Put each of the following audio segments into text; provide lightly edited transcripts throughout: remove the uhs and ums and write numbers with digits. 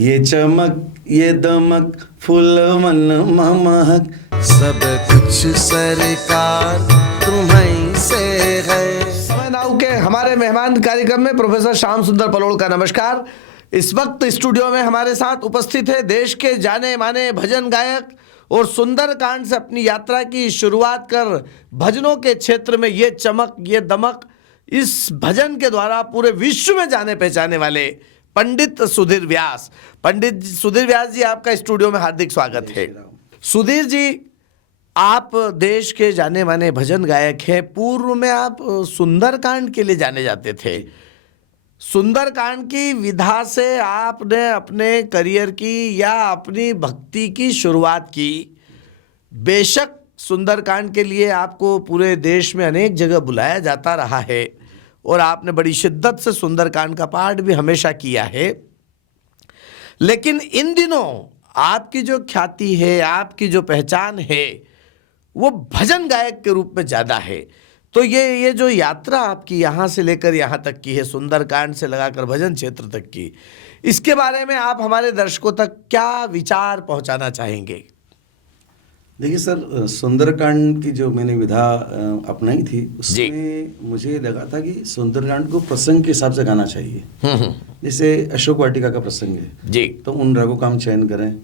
ये चमक ये दमक फूल मन महक, सब कुछ सरकार तुम्हीं से है। समय नाउ के हमारे मेहमान कार्यक्रम में प्रोफेसर श्याम सुंदर पलोड़ का नमस्कार। इस वक्त स्टूडियो में हमारे साथ उपस्थित है देश के जाने माने भजन गायक और सुंदरकांड से अपनी यात्रा की शुरुआत कर भजनों के क्षेत्र में ये चमक ये दमक इस भजन के द्वारा पूरे विश्व में जाने पहचाने वाले पंडित सुधीर व्यास। पंडित सुधीर व्यास जी, आपका स्टूडियो में हार्दिक स्वागत है। सुधीर जी, आप देश के जाने माने भजन गायक हैं। पूर्व में आप सुंदरकांड के लिए जाने जाते थे। सुंदरकांड की विधा से आपने अपने करियर की या अपनी भक्ति की शुरुआत की। बेशक सुंदरकांड के लिए आपको पूरे देश में अनेक जगह बुलाया जाता रहा है और आपने बड़ी शिद्दत से सुंदरकांड का पाठ भी हमेशा किया है। लेकिन इन दिनों आपकी जो ख्याति है, आपकी जो पहचान है, वो भजन गायक के रूप में ज़्यादा है। तो ये जो यात्रा आपकी यहाँ से लेकर यहाँ तक की है, सुंदरकांड से लगाकर भजन क्षेत्र तक की, इसके बारे में आप हमारे दर्शकों तक क्या विचार पहुँचाना चाहेंगे? देखिए सर, सुंदरकांड की जो मैंने विधा अपनाई थी उसमें मुझे लगा था कि सुंदरकांड को प्रसंग के हिसाब से गाना चाहिए। जैसे अशोक वाटिका का प्रसंग है जी, तो उन रागों का हम चयन करें,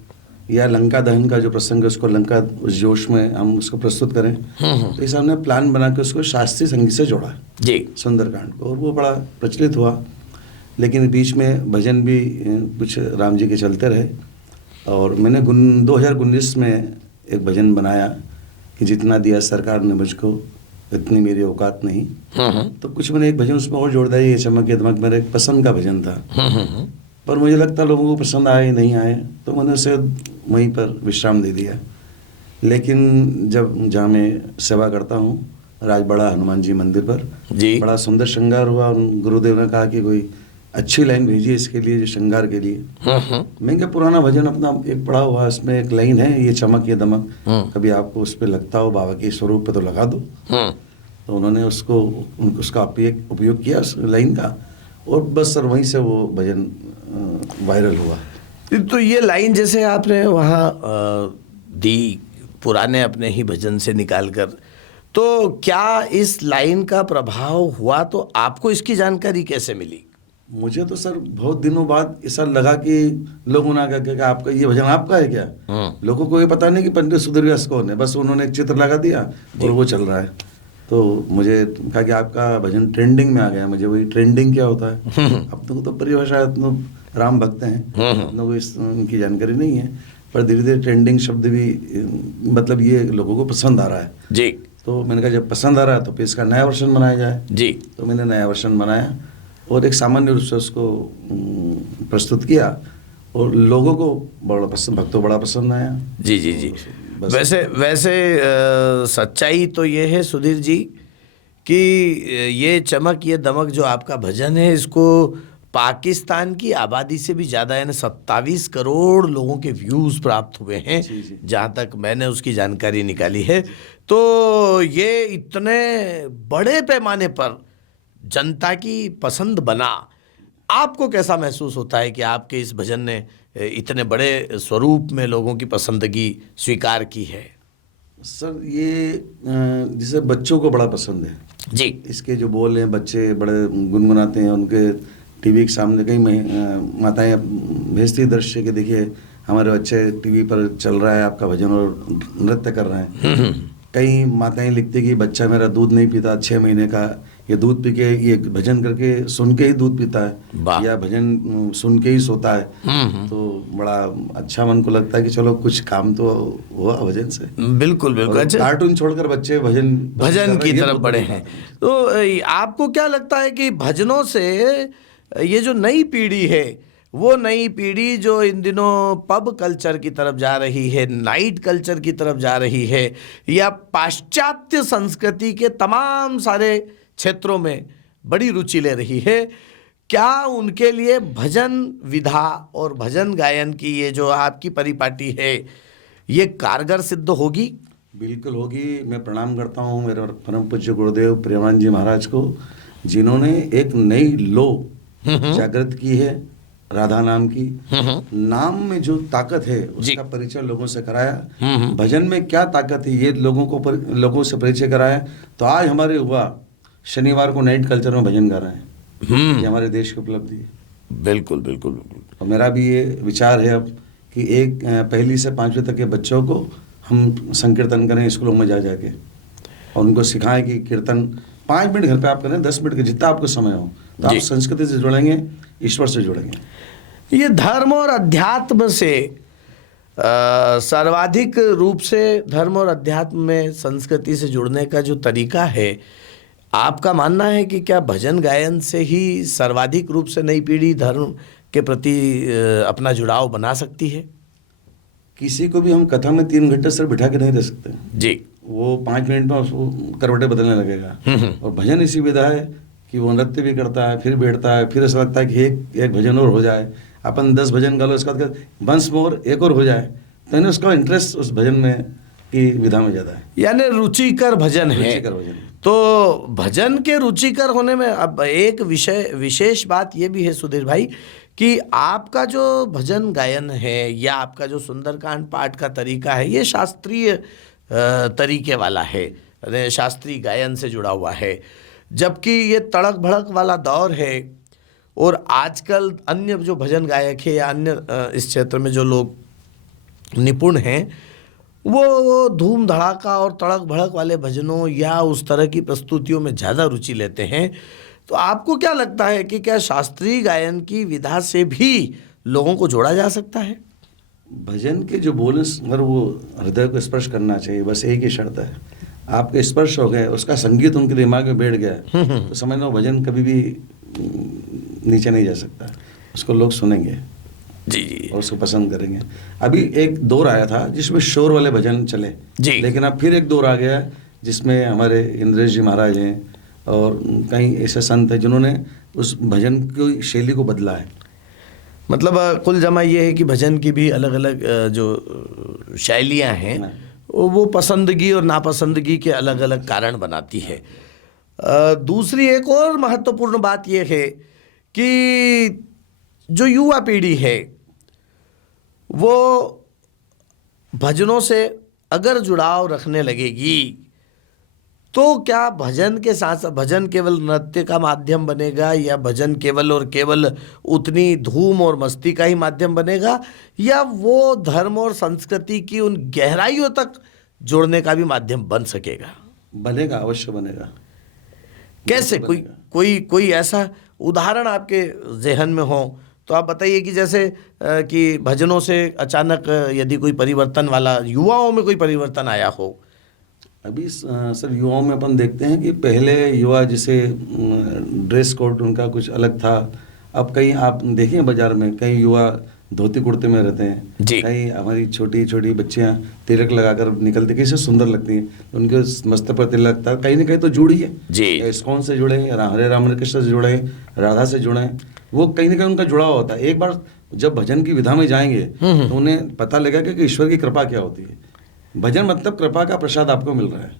या लंका दहन का जो प्रसंग है उसको लंका उस जोश में हम उसको प्रस्तुत करें। तो इस हमने प्लान बना के उसको शास्त्रीय संगीत से जोड़ा जी, सुंदरकांड को, और वो बड़ा प्रचलित हुआ। लेकिन बीच में भजन भी कुछ राम जी के चलते रहे और मैंने 2019 में एक भजन बनाया कि जितना दिया सरकार ने मुझको इतनी मेरी औकात नहीं। तो कुछ मैंने एक भजन उसमें और जोड़ दिया, ये चमक ये दमक मेरे पसंद का भजन था। पर मुझे लगता लोगों को पसंद आए नहीं आए, तो मैंने उसे वहीं पर विश्राम दे दिया। लेकिन जहाँ मैं सेवा करता हूँ राजबड़ा हनुमान जी मंदिर पर जी, बड़ा सुंदर श्रृंगार हुआ। गुरुदेव ने कहा कि कोई अच्छी लाइन भेजिए इसके लिए, जो श्रृंगार के लिए। मैं क्या पुराना भजन अपना एक पढ़ा हुआ, इसमें एक लाइन है, ये चमक ये दमक, कभी आपको उस पर लगता हो बाबा के स्वरूप पे तो लगा दो। तो उन्होंने उसका उपयोग किया उस लाइन का, और बस सर वहीं से वो भजन वायरल हुआ। तो ये लाइन जैसे आपने वहाँ दी पुराने अपने ही भजन से निकाल कर, तो क्या इस लाइन का प्रभाव हुआ? तो आपको इसकी जानकारी कैसे मिली? मुझे तो सर बहुत दिनों बाद ऐसा लगा कि लोगों ने कहा कि आपका ये भजन आपका है क्या? लोगों को ये पता नहीं कि पंडित सुधीर व्यास कौन है, बस उन्होंने एक चित्र लगा दिया और वो चल रहा है। तो मुझे कहा कि आपका भजन ट्रेंडिंग में आ गया। मुझे वही ट्रेंडिंग क्या होता है, अब तो परिभाषा राम भक्त हैं, अपनों को इनकी जानकारी नहीं है। पर धीरे धीरे ट्रेंडिंग शब्द भी मतलब ये लोगों को पसंद आ रहा है जी। तो मैंने कहा जब पसंद आ रहा है तो फिर इसका नया वर्जन बनाया जाए जी। तो मैंने नया वर्जन बनाया और एक सामान्य रूप से उसको प्रस्तुत किया और लोगों को बड़ा पसंद, भक्तों बड़ा पसंद आया। जी जी जी। वैसे सच्चाई तो ये है सुधीर जी कि ये चमक ये दमक जो आपका भजन है, इसको पाकिस्तान की आबादी से भी ज़्यादा यानी 27 करोड़ लोगों के व्यूज़ प्राप्त हुए हैं, जहाँ तक मैंने उसकी जानकारी निकाली है। तो ये इतने बड़े पैमाने पर जनता की पसंद बना, आपको कैसा महसूस होता है कि आपके इस भजन ने इतने बड़े स्वरूप में लोगों की पसंदगी स्वीकार की है? सर ये जैसे बच्चों को बड़ा पसंद है जी। इसके जो बोल हैं बच्चे बड़े गुनगुनाते हैं, उनके टीवी के सामने कई माताएं भेजती दृश्य के देखिए हमारे बच्चे टीवी पर चल रहा है आपका भजन और नृत्य कर रहे हैं। कई माताएं लिखती कि बच्चा मेरा दूध नहीं पीता 6 महीने का, ये दूध पी के ये भजन करके सुन के ही दूध पीता है या भजन सुन के ही सोता है। तो बड़ा अच्छा मन को लगता है कि चलो कुछ काम तो हुआ भजन से। बिल्कुल बिल्कुल। अच्छा, कार्टून छोड़कर बच्चे भजन की तरफ बढ़े हैं। तो आपको क्या लगता है कि भजनों से ये जो नई पीढ़ी है, वो नई पीढ़ी जो इन दिनों पब कल्चर की तरफ जा रही है, नाइट कल्चर की तरफ जा रही है, या पाश्चात्य संस्कृति के तमाम सारे क्षेत्रों में बड़ी रुचि ले रही है, क्या उनके लिए भजन विधा और भजन गायन की ये जो आपकी परिपाटी है ये कारगर सिद्ध होगी? बिल्कुल होगी। मैं प्रणाम करता हूँ मेरे परम पूज्य गुरुदेव प्रेमानंद जी महाराज को, जिन्होंने एक नई लो जागृत की है राधा नाम की। नाम में जो ताकत है उसका परिचय लोगों से कराया। भजन में क्या ताकत है ये लोगों से परिचय कराया। तो आज हमारे युवा शनिवार को नाइट कल्चर में भजन गा रहे हैं। ये हमारे देश की उपलब्धि है। बिल्कुल बिल्कुल बिल्कुल। और मेरा भी ये विचार है अब कि एक पहली से 5वीं तक के बच्चों को हम संकीर्तन करें स्कूलों में जा जाके, और उनको सिखाएं कि कीर्तन 5 मिनट घर पे आप करें, 10 मिनट के जितना आपको समय हो, तो आप संस्कृति से जुड़ेंगे, ईश्वर से जुड़ेंगे। ये धर्म और अध्यात्म से सर्वाधिक रूप से धर्म और अध्यात्म में संस्कृति से जुड़ने का जो तरीका है, आपका मानना है कि क्या भजन गायन से ही सर्वाधिक रूप से नई पीढ़ी धर्म के प्रति अपना जुड़ाव बना सकती है? किसी को भी हम कथा में 3 घंटे सर बिठा के नहीं रह सकते जी। वो 5 मिनट में उसको करवटें बदलने लगेगा। और भजन ऐसी विधा है कि वो नृत्य भी करता है, फिर बैठता है, फिर ऐसा लगता है कि एक भजन और हो जाए, अपन 10 भजन गा लो, इसका वंस मोर एक और हो जाए, तो उसका इंटरेस्ट उस भजन में की विधा में ज़्यादा है। यानी रुचिकर भजन है। रुचिकर भजन। तो भजन के रुचिकर होने में अब एक विशेष बात ये भी है सुधीर भाई कि आपका जो भजन गायन है या आपका जो सुंदरकांड पाठ का तरीका है, ये शास्त्रीय तरीके वाला है, शास्त्रीय गायन से जुड़ा हुआ है, जबकि ये तड़क भड़क वाला दौर है। और आजकल अन्य जो भजन गायक है या अन्य इस क्षेत्र में जो लोग निपुण हैं, वो धूम धड़ाका और तड़क भड़क वाले भजनों या उस तरह की प्रस्तुतियों में ज़्यादा रुचि लेते हैं। तो आपको क्या लगता है कि क्या शास्त्रीय गायन की विधा से भी लोगों को जोड़ा जा सकता है? भजन के जो बोल अगर वो हृदय को स्पर्श करना चाहिए, बस एक ही शर्त है, आपके स्पर्श हो गए, उसका संगीत उनके दिमाग में बैठ गया, तो समझ लो भजन कभी भी नीचे नहीं जा सकता, उसको लोग सुनेंगे जी जी और उसको पसंद करेंगे। अभी एक दौर आया था जिसमें शोर वाले भजन चले जी, लेकिन अब फिर एक दौर आ गया जिसमें हमारे इंद्रेश जी महाराज हैं और कई ऐसे संत हैं जिन्होंने उस भजन की शैली को बदला है। मतलब कुल जमा ये है कि भजन की भी अलग अलग जो शैलियाँ हैं वो पसंदगी और नापसंदगी के अलग अलग कारण बनाती है। दूसरी एक और महत्वपूर्ण बात यह है कि जो युवा पीढ़ी है वो भजनों से अगर जुड़ाव रखने लगेगी तो क्या भजन के साथ साथ भजन केवल नृत्य का माध्यम बनेगा या भजन केवल और केवल उतनी धूम और मस्ती का ही माध्यम बनेगा, या वो धर्म और संस्कृति की उन गहराइयों तक जोड़ने का भी माध्यम बन सकेगा? बनेगा, अवश्य बनेगा। कैसे? कोई ऐसा उदाहरण आपके ज़हन में हो तो आप बताइए कि जैसे कि भजनों से अचानक यदि कोई परिवर्तन वाला युवाओं में कोई परिवर्तन आया हो। अभी सर युवाओं में अपन देखते हैं कि पहले युवा जैसे ड्रेस कोड उनका कुछ अलग था, अब कई आप देखिए बाजार में कई युवा धोती कुर्ते में रहते हैं, कई हमारी छोटी छोटी बच्चियां तिलक लगाकर निकलती, कैसे सुंदर लगती हैं, उनके मस्तक पर तिलक लगता है, कहीं ना कहीं तो जुड़ी है जी, इस्कॉन से जुड़े, हरे राम हरे कृष्ण से जुड़े, राधा से जुड़े, वो कहीं ना कहीं उनका जुड़ाव होता है। एक बार जब भजन की विधा में जाएंगे तो उन्हें पता लगेगा कि ईश्वर की कृपा क्या होती है। भजन मतलब कृपा का प्रसाद आपको मिल रहा है।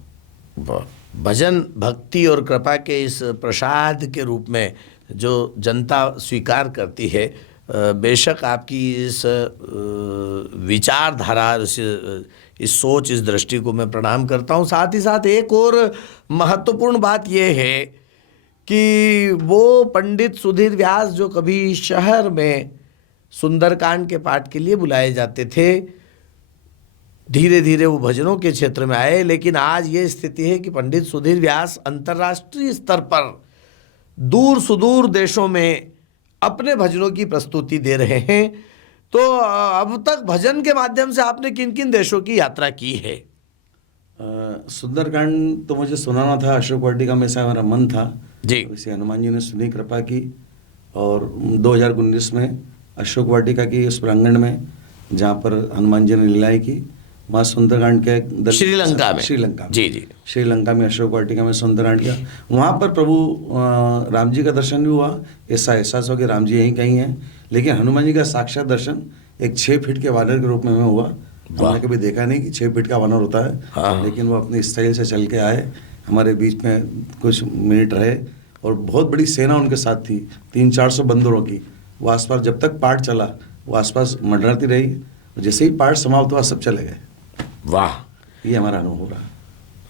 भजन भक्ति और कृपा के इस प्रसाद के रूप में जो जनता स्वीकार करती है, बेशक आपकी इस विचारधारा, इस सोच, इस दृष्टि को मैं प्रणाम करता हूँ। साथ ही साथ एक और महत्वपूर्ण बात यह है कि वो पंडित सुधीर व्यास जो कभी शहर में सुंदरकांड के पाठ के लिए बुलाए जाते थे, धीरे धीरे वो भजनों के क्षेत्र में आए, लेकिन आज ये स्थिति है कि पंडित सुधीर व्यास अंतर्राष्ट्रीय स्तर पर दूर सुदूर देशों में अपने भजनों की प्रस्तुति दे रहे हैं। तो अब तक भजन के माध्यम से आपने किन किन देशों की यात्रा की है? सुंदरकांड तो मुझे सुनाना था, अशोक वाटिका में से हमारा मन था जी, वैसे हनुमान जी ने सुनी कृपा की, और 2019 में अशोक वाटिका की उस प्रांगण में जहाँ पर हनुमान जी ने लीलाएं की, वहाँ सुंदरकांड के श्रीलंका में जी जी श्रीलंका में अशोक वाटिका में सुंदरकांड किया। वहाँ पर प्रभु राम जी का दर्शन भी हुआ। ऐसा एहसास हो कि राम जी यहीं कहीं हैं, लेकिन हनुमान जी का साक्षात दर्शन एक 6 फीट के वानर के रूप में हुआ। हमने कभी देखा नहीं कि 6 फीट का वानर होता है। हाँ। लेकिन वो अपनी स्टाइल से चल के आए, हमारे बीच में कुछ मिनट रहे और बहुत बड़ी सेना उनके साथ थी, 300-400 बंदरों की, वो आसपास जब तक पाठ चला वो आसपास मंडराती रही, जैसे ही पाठ समाप्त हुआ सब चले गए। वाह, ये हमारा अनुभव रहा।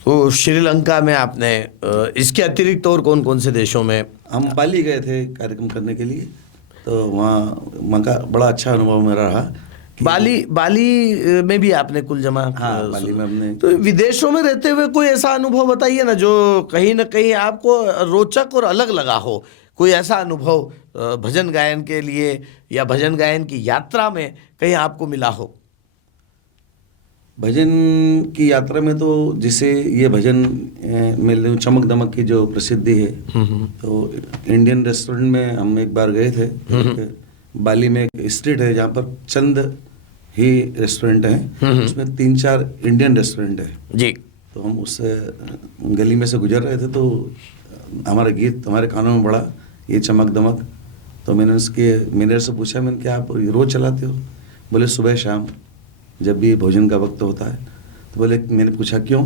तो श्रीलंका में आपने इसके अतिरिक्त और कौन कौन से देशों में? हम बाली गए थे कार्यक्रम करने के लिए, तो वहाँ का बड़ा अच्छा अनुभव मेरा रहा। बाली में भी आपने कुल जमा? हाँ, बाली में हमने। तो विदेशों में रहते हुए कोई ऐसा अनुभव बताइए ना जो कहीं ना कहीं आपको रोचक और अलग लगा हो। कोई ऐसा अनुभव भजन गायन के लिए या भजन गायन की यात्रा में कहीं आपको मिला हो? भजन की यात्रा में तो जिसे ये भजन में चमक दमक की जो प्रसिद्धि है, तो इंडियन रेस्टोरेंट में हम एक बार गए थे। बाली में एक स्ट्रीट है जहाँ पर चंद ही रेस्टोरेंट हैं, उसमें 3-4 इंडियन रेस्टोरेंट है जी। तो हम उस गली में से गुजर रहे थे, तो हमारा गीत हमारे कानों में पड़ा, ये चमक दमक। तो मैंने उसके मैनेजर से पूछा, मैंने क्या आप रोज़ चलाते हो? बोले सुबह शाम जब भी भोजन का वक्त होता है। तो बोले, मैंने पूछा क्यों?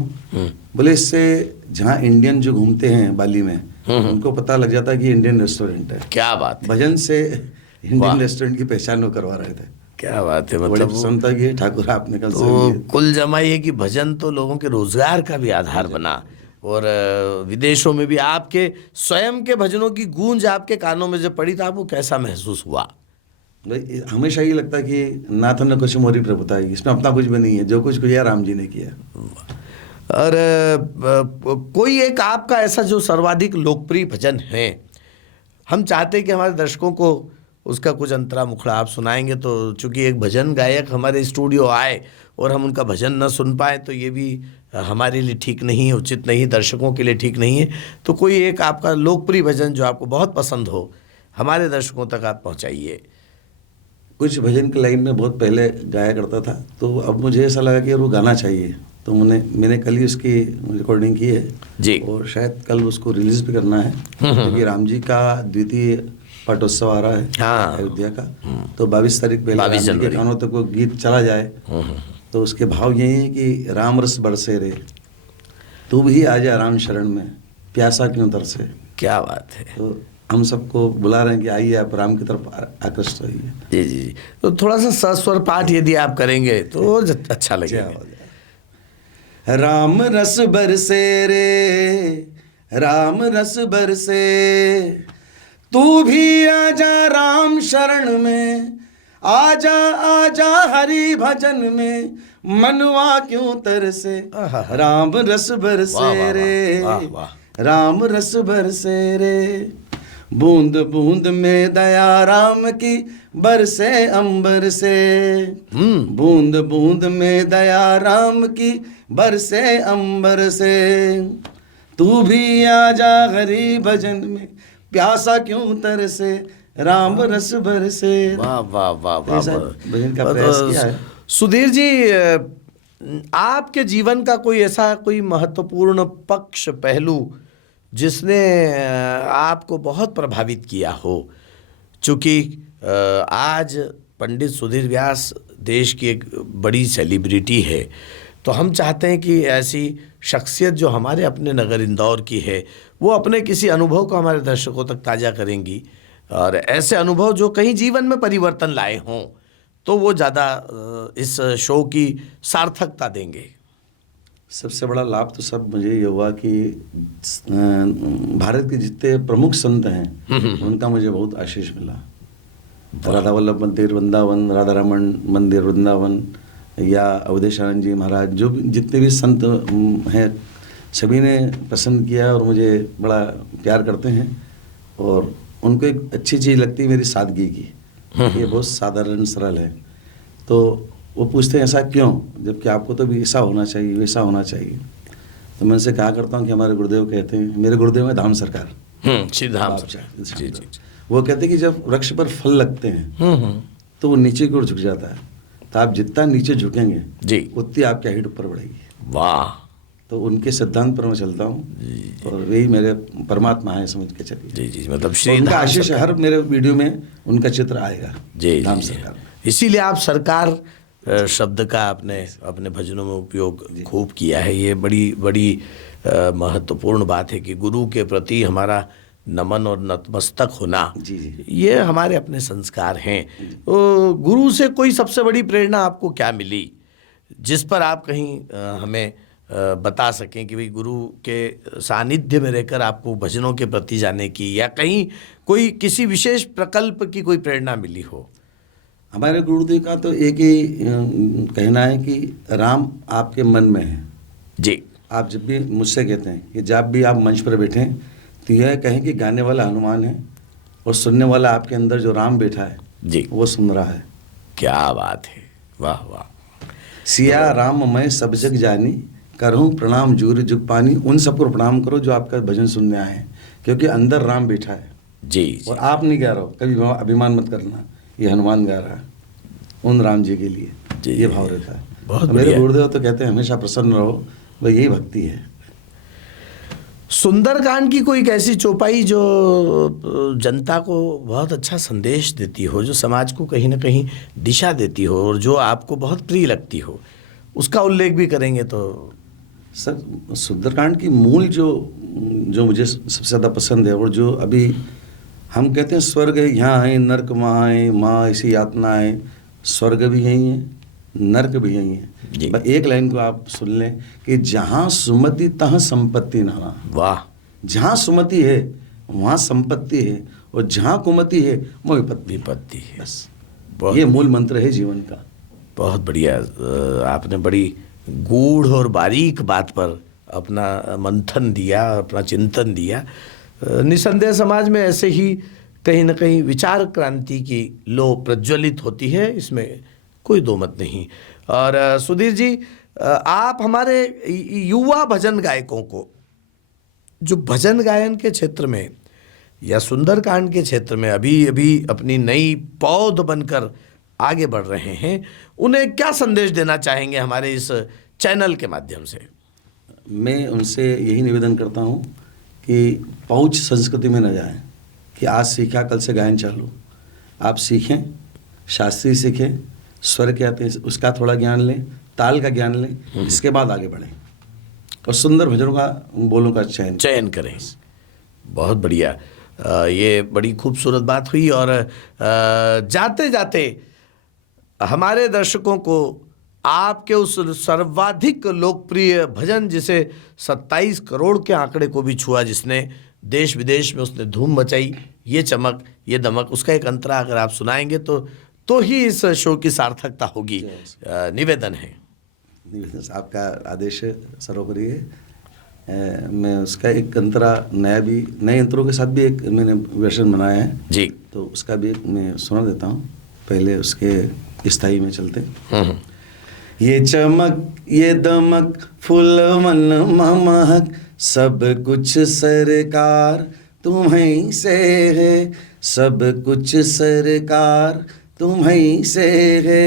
बोले इससे जहाँ इंडियन जो घूमते हैं बाली में उनको पता लग जाता है कि इंडियन रेस्टोरेंट है। क्या बात है। भजन से इंडियन रेस्टोरेंट की पहचान वो करवा रहे थे। क्या बात है। बड़ी मतलब पसंद था कि ठाकुर आपने कल तो कुल जमा ये कि भजन तो लोगों के रोजगार का भी आधार बना, और विदेशों में भी आपके स्वयं के भजनों की गूंज आपके कानों में जब पड़ी तो आपको कैसा महसूस हुआ? भाई हमेशा ये लगता है कि नाथ ने कुछ मोरी प्रभुताई, इसमें अपना कुछ भी नहीं है, जो कुछ किया राम जी ने किया। और कोई एक आपका ऐसा जो सर्वाधिक लोकप्रिय भजन है, हम चाहते हैं कि हमारे दर्शकों को उसका कुछ अंतरा मुखड़ा आप सुनाएंगे। तो चूंकि एक भजन गायक हमारे स्टूडियो आए और हम उनका भजन न सुन पाए तो ये भी हमारे लिए ठीक नहीं है, उचित नहीं, दर्शकों के लिए ठीक नहीं है। तो कोई एक आपका लोकप्रिय भजन जो आपको बहुत पसंद हो हमारे दर्शकों तक आप पहुंचाइए। कुछ भजन की लाइन में बहुत पहले गाया करता था, तो अब मुझे ऐसा लगा कि वो गाना चाहिए, तो मैंने कल ही उसकी रिकॉर्डिंग की है जी। और शायद कल उसको रिलीज भी करना है, क्योंकि राम जी का द्वितीय पाठोत्सव आ रहा है हाँ। अयोध्या का। तो 22 तारीख पहले 22 राम जी के कानों तक वो गीत चला जाए। तो उसके भाव यही है कि राम रस बरसे रे, तू भी आ जा राम शरण में, प्यासा क्यों तरसे। क्या बात है। तो हम सबको बुला रहे हैं कि आइए आप राम की तरफ आकृष्ट होइए। जी जी जी। तो थोड़ा सा सस्वर पाठ यदि आप करेंगे तो अच्छा लगेगा। राम रस बरसे रे, राम रस बरसे, तू भी आजा राम शरण में, आजा आजा हरि भजन में, मनवा क्यों तरसे। राम रस बरसे रे, राम रस बरसे रे, बूंद बूंद में दया राम की बरसे अंबर से, बूंद बूंद में दया राम की बरसे अंबर से, तू भी आजा हरि भजन में, प्यासा क्यों तरसे, राम रस बरसे। वाह वाह वाह वाह। भजन का प्रयास किया है। सुधीर जी, आपके जीवन का कोई ऐसा कोई महत्वपूर्ण पक्ष पहलू जिसने आपको बहुत प्रभावित किया हो? चूँकि आज पंडित सुधीर व्यास देश की एक बड़ी सेलिब्रिटी है, तो हम चाहते हैं कि ऐसी शख्सियत जो हमारे अपने नगर इंदौर की है वो अपने किसी अनुभव को हमारे दर्शकों तक ताज़ा करेंगी, और ऐसे अनुभव जो कहीं जीवन में परिवर्तन लाए हों तो वो ज़्यादा इस शो की सार्थकता देंगे। सबसे बड़ा लाभ तो सब मुझे ये हुआ कि भारत के जितने प्रमुख संत हैं उनका मुझे बहुत आशीष मिला। राधा वल्लभ मंदिर वृंदावन, राधा रमन मंदिर वृंदावन, या अवधेशानंद जी महाराज, जो भी जितने भी संत हैं सभी ने पसंद किया और मुझे बड़ा प्यार करते हैं। और उनको एक अच्छी चीज़ लगती है मेरी सादगी की, ये बहुत साधारण सरल है। तो वो पूछते हैं ऐसा क्यों, जबकि आपको तो भी ऐसा होना चाहिए वैसा होना चाहिए। तो मैं उनसे कहा करता हूँ कि हमारे गुरुदेव कहते हैं, मेरे गुरुदेव है धाम सरकार, श्री धाम जी जी। वो कहते हैं कि जब वृक्ष पर फल लगते हैं तो वो नीचे की ओर झुक जाता है, तो आप जितना नीचे झुकेंगे जी उतनी आपकी हाइट ऊपर बढ़ेगी। वाह। तो उनके सिद्धांत पर मैं चलता हूँ और वही मेरे परमात्मा है, समझ के चलिए। जी जी। मतलब श्री उनका आशीष हर मेरे वीडियो में उनका चित्र आएगा जी धाम जी। सरकार। इसीलिए आप सरकार शब्द का अपने भजनों में उपयोग खूब किया है। ये बड़ी बड़ी महत्वपूर्ण बात है कि गुरु के प्रति हमारा नमन और नतमस्तक होना, जी जी। ये हमारे अपने संस्कार हैं। तो गुरु से कोई सबसे बड़ी प्रेरणा आपको क्या मिली, जिस पर आप कहीं हमें बता सकें कि भाई गुरु के सानिध्य में रहकर आपको भजनों के प्रति जाने की, या कहीं कोई किसी विशेष प्रकल्प की कोई प्रेरणा मिली हो? हमारे गुरुदेव का तो एक ही कहना है कि राम आपके मन में है। जी। आप जब भी मुझसे कहते हैं कि जब भी आप मंच पर बैठें तो यह कहें कि गाने वाला हनुमान है और सुनने वाला आपके अंदर जो राम बैठा है जी, वो सुन रहा है। क्या बात है, वाह वाह। सिया राम मैं सब जग जानी, करहूँ प्रणाम जूर जुग पानी। उन सबको प्रणाम करो जो आपका भजन सुनने आए हैं, क्योंकि अंदर राम बैठा है। जी, और आप नहीं गा रहे हो, कभी अभिमान मत करना, ये हनुमान गा रहा है उन राम जी के लिए। जी, ये भाव रहता है। बहुत मेरे बढ़िया। गुरुदेव तो कहते हैं हमेशा प्रसन्न रहो, भाई यही भक्ति है। सुंदरकांड की कोई ऐसी चौपाई जो जनता को बहुत अच्छा संदेश देती हो, जो समाज को कहीं ना कहीं दिशा देती हो और जो आपको बहुत प्रिय लगती हो, उसका उल्लेख भी करेंगे तो? सर सुंदरकांड की मूल जो मुझे सबसे ज़्यादा पसंद है, और जो अभी हम कहते हैं स्वर्ग यहाँ है, नर्क वहाँ है, माँ ऐसी यातना है, स्वर्ग भी यही है, नर्क भी यही है। बस एक लाइन को आप सुन लें कि जहाँ सुमति तहाँ संपत्ति नाना। वाह। जहाँ सुमति है वहाँ संपत्ति है, और जहाँ कुमति है वो विपत्ति है। बस बहुत ये मूल मंत्र है जीवन का। बहुत बढ़िया। आपने बड़ी गूढ़ और बारीक बात पर अपना मंथन दिया, अपना चिंतन दिया। निसंदेह समाज में ऐसे ही कहीं ना कहीं विचार क्रांति की लो प्रज्वलित होती है, इसमें कोई दो मत नहीं। और सुधीर जी, आप हमारे युवा भजन गायकों को जो भजन गायन के क्षेत्र में या सुंदरकांड के क्षेत्र में अभी अभी अपनी नई पौध बनकर आगे बढ़ रहे हैं, उन्हें क्या संदेश देना चाहेंगे हमारे इस चैनल के माध्यम से? मैं उनसे यही निवेदन करता हूँ कि पहुँच संस्कृति में न जाएं, कि आज सीखा कल से गायन चालू। आप सीखें, शास्त्रीय सीखें, स्वर क्या आते हैं उसका थोड़ा ज्ञान लें, ताल का ज्ञान लें, इसके बाद आगे बढ़ें और सुंदर भजनों का बोलों का चयन करें। बहुत बढ़िया। ये बड़ी खूबसूरत बात हुई। और जाते जाते हमारे दर्शकों को आपके उस सर्वाधिक लोकप्रिय भजन, जिसे 27 करोड़ के आंकड़े को भी छुआ, जिसने देश विदेश में उसने धूम मचाई, ये चमक ये दमक, उसका एक अंतरा अगर आप सुनाएंगे तो ही इस शो की सार्थकता होगी। निवेदन है। आपका आदेश सर्वोपरि है। मैं उसका एक अंतरा नए अंतरों के साथ भी एक मैंने वर्षन बनाया है जी, तो उसका भी एक मैं सुना देता हूँ। पहले उसके स्थाई में चलते। ये चमक ये दमक फूल मन महक, सब कुछ सरकार तुम्हीं से है, सब कुछ सरकार तुम्हीं से है।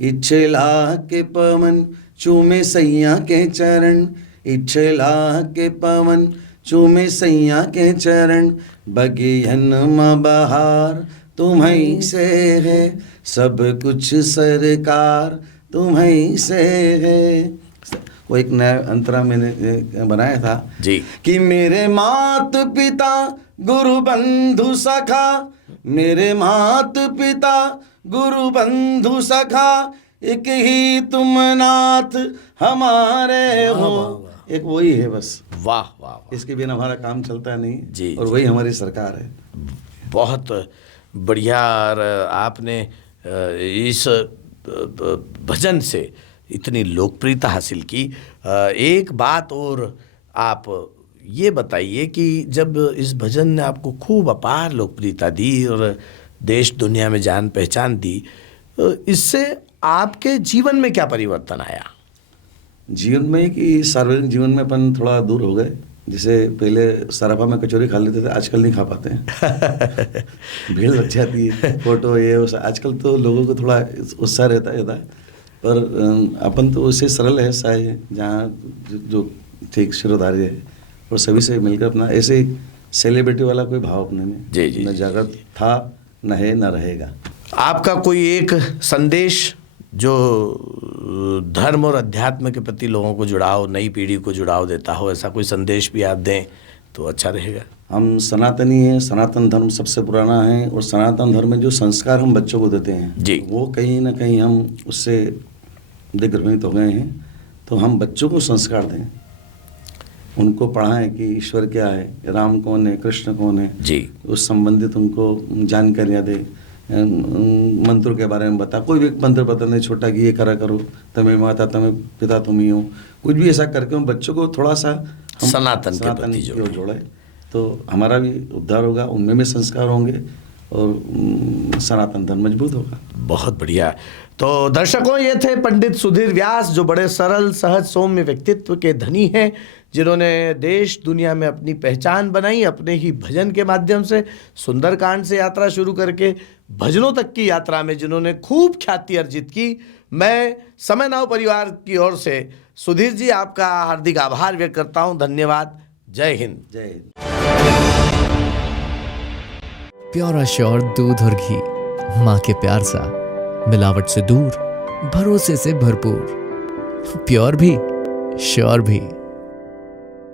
इच्छला के पवन चूमे सैया के चरण, इच्छला के पवन चूमे सैया के चरण। बगियन में बहार तुम्हीं से है, सब कुछ सरकार तुम्हीं से है। वो एक नया अंतरा मैंने बनाया था जी, कि मेरे मात पिता गुरु बंधु सखा, मेरे मात पिता गुरु बंधु सखा, एक ही तुम नाथ हमारे हो। एक वही है बस। वाह वाह वाह। इसके बिना हमारा काम चलता नहीं जी, और वही हमारी सरकार है। बहुत बढ़िया। और आपने इस भजन से इतनी लोकप्रियता हासिल की। एक बात और आप ये बताइए कि जब इस भजन ने आपको खूब अपार लोकप्रियता दी और देश दुनिया में जान पहचान दी, इससे आपके जीवन में क्या परिवर्तन आया? जीवन में कि सार्वजनिक जीवन में अपन थोड़ा दूर हो गए। जैसे पहले सराफा में कचौरी खा लेते थे, आजकल नहीं खा पाते हैं। भीड़ लग जाती है, फोटो ये उस। आजकल तो लोगों को थोड़ा उत्साह रहता है, पर अपन तो उससे सरल है, सा है जहाँ जो ठीक शिरोधार्य है और सभी से मिलकर अपना ऐसे सेलिब्रिटी वाला कोई भाव अपने में जी जी न जागृत था, न है, न रहेगा। आपका कोई एक संदेश जो धर्म और अध्यात्म के प्रति लोगों को जुड़ाव, नई पीढ़ी को जुड़ाव देता हो, ऐसा कोई संदेश भी आप दें तो अच्छा रहेगा। हम सनातनी हैं, सनातन धर्म सबसे पुराना है, और सनातन धर्म में जो संस्कार हम बच्चों को देते हैं जी। वो कहीं ना कहीं हम उससे दिग्भ्रमित हो गए हैं। तो हम बच्चों को संस्कार दें, उनको पढ़ाएं कि ईश्वर क्या है, राम कौन है, कृष्ण कौन है जी। उस संबंधित उनको जानकारियाँ दे, मंत्रों के बारे में बता। कोई भी मंत्र बता नहीं छोटा कि ये करा करो, तमें माता तमें पिता तुम ही हो, कुछ भी ऐसा करके हम बच्चों को थोड़ा सा हम सनातन के प्रति की ओर जोड़े, तो हमारा भी उद्धार होगा, उनमें भी संस्कार होंगे और सनातन धर्म मजबूत होगा। बहुत बढ़िया। तो दर्शकों, ये थे पंडित सुधीर व्यास, जो बड़े सरल सहज सौम्य व्यक्तित्व के धनी हैं, जिन्होंने देश दुनिया में अपनी पहचान बनाई अपने ही भजन के माध्यम से। सुंदरकांड से यात्रा शुरू करके भजनों तक की यात्रा में जिन्होंने खूब ख्याति अर्जित की। मैं समय नाउ परिवार की ओर से सुधीर जी आपका हार्दिक आभार व्यक्त करता हूं। धन्यवाद। जय हिंद। जय हिंद। प्योर श्योर दूध और घी, माँ के प्यार सा, मिलावट से दूर, भरोसे से भरपूर, प्योर भी श्योर भी।